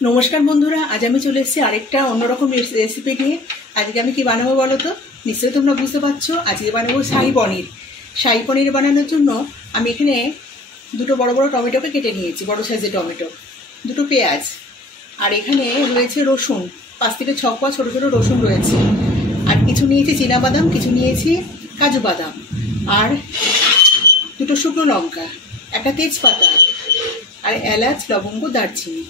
नमस्कार बंधुरा आज आमी चले एसेछि आरेकटा अन्यरकम रेसिपि निये। आजके आमी कि बानाबो बोलो तो निश्चयई तोमरा बुझते पारछो। आजके बानाबो शाही पनीर। शाही पनीर बानानोर जोन्नो आमी एखाने दुटो बड़ बड़ टमेटोके केटे नियेछि, बड़ साइजेर टमेटो, दुटो पेঁয়াজ और एखाने रयेछे रसुन, 5 থেকে 6 কোয়া छोटो छोटो रसुन रयेछे और किछु नियेछि चीना बादाम, किछु नियेछि काजू बादाम और दुटो शुकनो लंका, একটা তেজপাতা और एलाच लवंग दारचिनी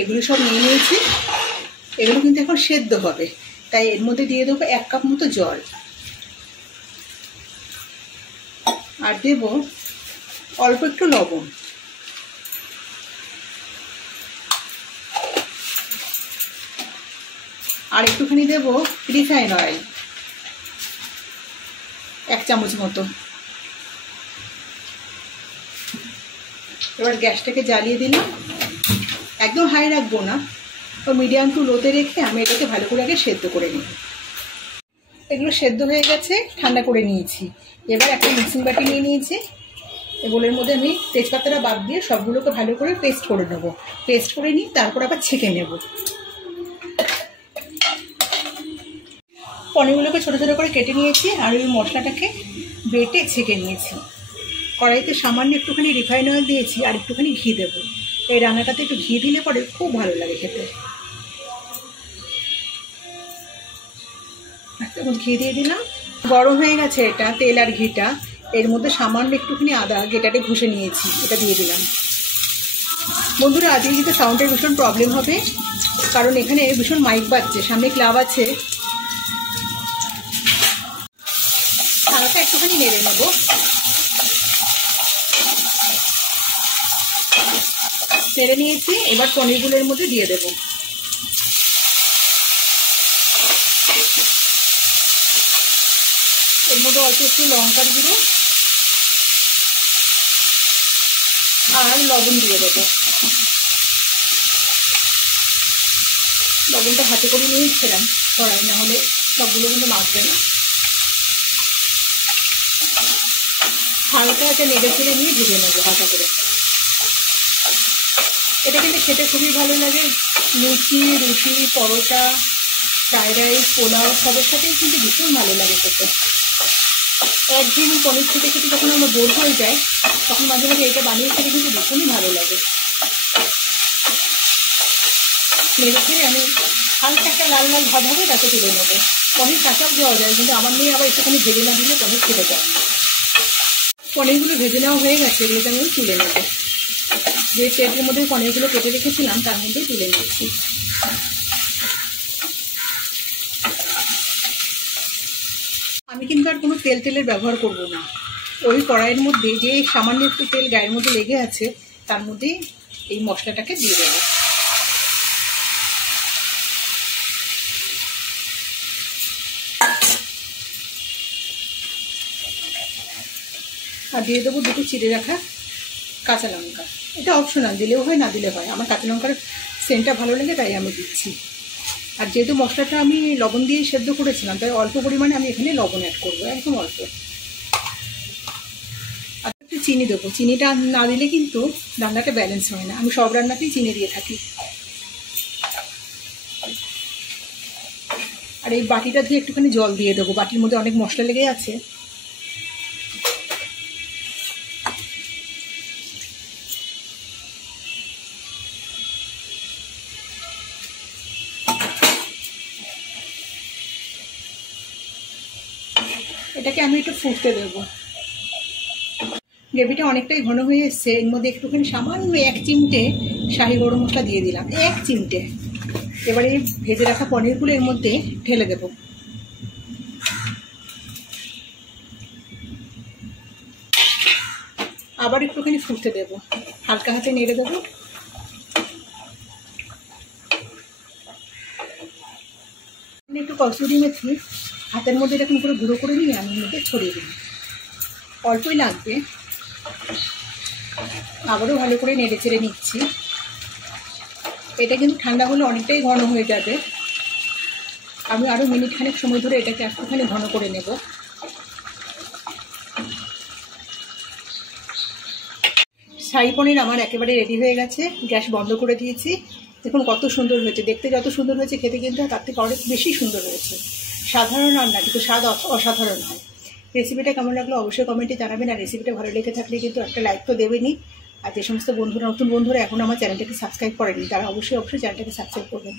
एगुलो सब निये निয়েছি। एगुलो किन्तु এখন সেদ্ধ হবে, তাই এর মধ্যে দিয়ে দেব 1 কাপ মতো জল আর দেব অল্প একটু লবণ আর একটুখানি দেব রিফাইন অয়েল 1 চামচ মতো। এবার গ্যাসটাকে জ্বালিয়ে দিলাম, একদম হাই রাখবো না, তো মিডিয়াম টু লোতে রেখে আমি এটাকে ভালো করে আগে সেদ্ধ করে নিই। এগুলো সেদ্ধ হয়ে গেছে, ঠান্ডা করে নিয়েছি। এবার একটা মিক্সিং বাটি নিয়ে নিয়েছি, এগুলোর মধ্যে আমি তেজপাতাটা বাদ দিয়ে সবগুলোকে ভালো করে পেস্ট করে নেব। পেস্ট করে নিই, তারপর আবার ছেঁকে নেব। পনিরগুলোকে ছোটো ছোটো করে কেটে নিয়েছি আর ওই মশলাটাকে বেটে ছেঁকে নিয়েছি। কড়াইতে সামান্য একটুখানি রিফাইন অয়েল দিয়েছি আর একটুখানি ঘি দেবো। এই রান্নাটাতে একটু ঘি দিলে পরে খুব ভালো লাগে খেতে। ঘি দিয়ে দিলাম, গরম হয়ে গেছে এটা তেল আর ঘিটা। এর মধ্যে সামান্য একটুখানি আদা গেটাটে ঘষে নিয়েছি, এটা দিয়ে দিলাম। বন্ধুরা আজকে কিন্তু সাউন্ডের ভীষণ প্রবলেম হবে, কারণ এখানে ভীষণ মাইক বাজছে, সামনে ক্লাব আছে। হালকা একটুখানি নেড়ে নেবো। ছেড়ে নিয়েছি, এবার পনিরগুলোর মধ্যে দিয়ে দেব। এর মধ্যে অল্প একটু লঙ্কার গুঁড়ো আর লবণ দিয়ে দেব। লবণটা হাতে করে নিয়েছিলাম কড়াই, না হলে সবগুলো কিন্তু মাখবে না। হালকা একটা নেড়ে চেড়ে নিয়ে ভেজে নেবো হালকা করে। এটা কিন্তু খেতে খুবই ভালো লাগে, লুচি, রুটি, পরোটা, ফ্রাইড রাইস, পোলাও সবের সাথেই কিন্তু ভীষণ ভালো লাগে খেতে। একদিন পনির খেতে খেতে যখন আমরা বোর হয়ে যায়, তখন মাঝে মাঝে এটা বানিয়ে খেতে কিন্তু ভীষণই ভালো লাগে। নেড়ে ছেড়ে আমি হালকা একটা লাল লাল ভাব হবে তাতে তুলে নেবো। পনির কাঁচাও দেওয়া যায়, কিন্তু আমার মেয়ে আবার একটুখানি ভেজে না দিলে পনির খেতে চায় না। পনিরগুলো ভেজে নেওয়া হয়ে গেছে, এগুলোকে আমি তুলে নেবো। যে প্লেটের মধ্যে পনিরগুলো কেটে রেখেছিলাম তার মধ্যেই তুলে নিচ্ছি। আমি কিন্তু আর কোনো তেলের ব্যবহার করব না। ওই কড়াইয়ের মধ্যে যে সামান্য একটু তেল গায়ের মধ্যে লেগে আছে তার মধ্যে এই মশলাটাকে দিয়ে দেবো। আর দিয়ে দেবো দুটো চিড়ে রাখা কাঁচা লঙ্কা। এটা অপশনাল, দিলেও হয় না দিলে হয়, আমার কাঁচা লঙ্কার সেন্টটা ভালো লাগে তাই আমি দিচ্ছি। আর যেহেতু মশলাটা আমি লবণ দিয়ে সেদ্ধ করেছিলাম, তাই অল্প পরিমাণে আমি এখানে লবণ অ্যাড করবো, একদম অল্প। আর একটু চিনি দেবো, চিনিটা না দিলে কিন্তু রান্নাটা ব্যালেন্স হয় না। আমি সব রান্নাতেই চিনি দিয়ে থাকি। আর এই বাটিটা ধুয়ে একটুখানি জল দিয়ে দেবো, বাটির মধ্যে অনেক মশলা লেগে আছে। এটাকে আমি একটু ফুটতে দেবো। গ্রেভিটা অনেকটাই ঘন হয়ে এসছে, এর মধ্যে একটুখানি সামান্য 1 চিমটে শাহি গরম মশলা দিয়ে দিলাম, 1 চিমটে। এবারে ভেজে রাখা পনিরগুলো এর মধ্যে ঢেলে দেবো। আবার একটুখানি ফুটতে দেবো, হালকা হাতে নেড়ে দেবো। একটু কসুরি মেথি হাতের মধ্যে এরকম করে গুঁড়ো করে নিয়ে আমি মধ্যে ছড়িয়ে দিই, অল্পই লাগবে। আবারও ভালো করে নেড়ে চেড়ে নিচ্ছি। এটা কিন্তু ঠান্ডা হলে অনেকটাই ঘন হয়ে যাবে। আমি আরও মিনিট খানেক সময় ধরে এটাকে একটুখানি ঘন করে নেব। শাহী পনির আমার একেবারে রেডি হয়ে গেছে। গ্যাস বন্ধ করে দিয়েছি। দেখুন কত সুন্দর হয়েছে, দেখতে যত সুন্দর হয়েছে খেতে কিন্তু তার থেকে অনেক বেশি সুন্দর হয়েছে। সাধারণ রান্না কিন্তু স্বাদ অসাধারণ হয়। রেসিপিটা কেমন লাগলো অবশ্যই কমেন্টে জানাবেন, আর রেসিপিটা ভালো লেগে থাকলে কিন্তু একটা লাইক তো দেবেনই। আর যে সমস্ত বন্ধুরা, নতুন বন্ধুরা এখন আমার চ্যানেলটাকে সাবস্ক্রাইব করেনি, তারা অবশ্যই চ্যানেলটাকে সাবস্ক্রাইব করবেন।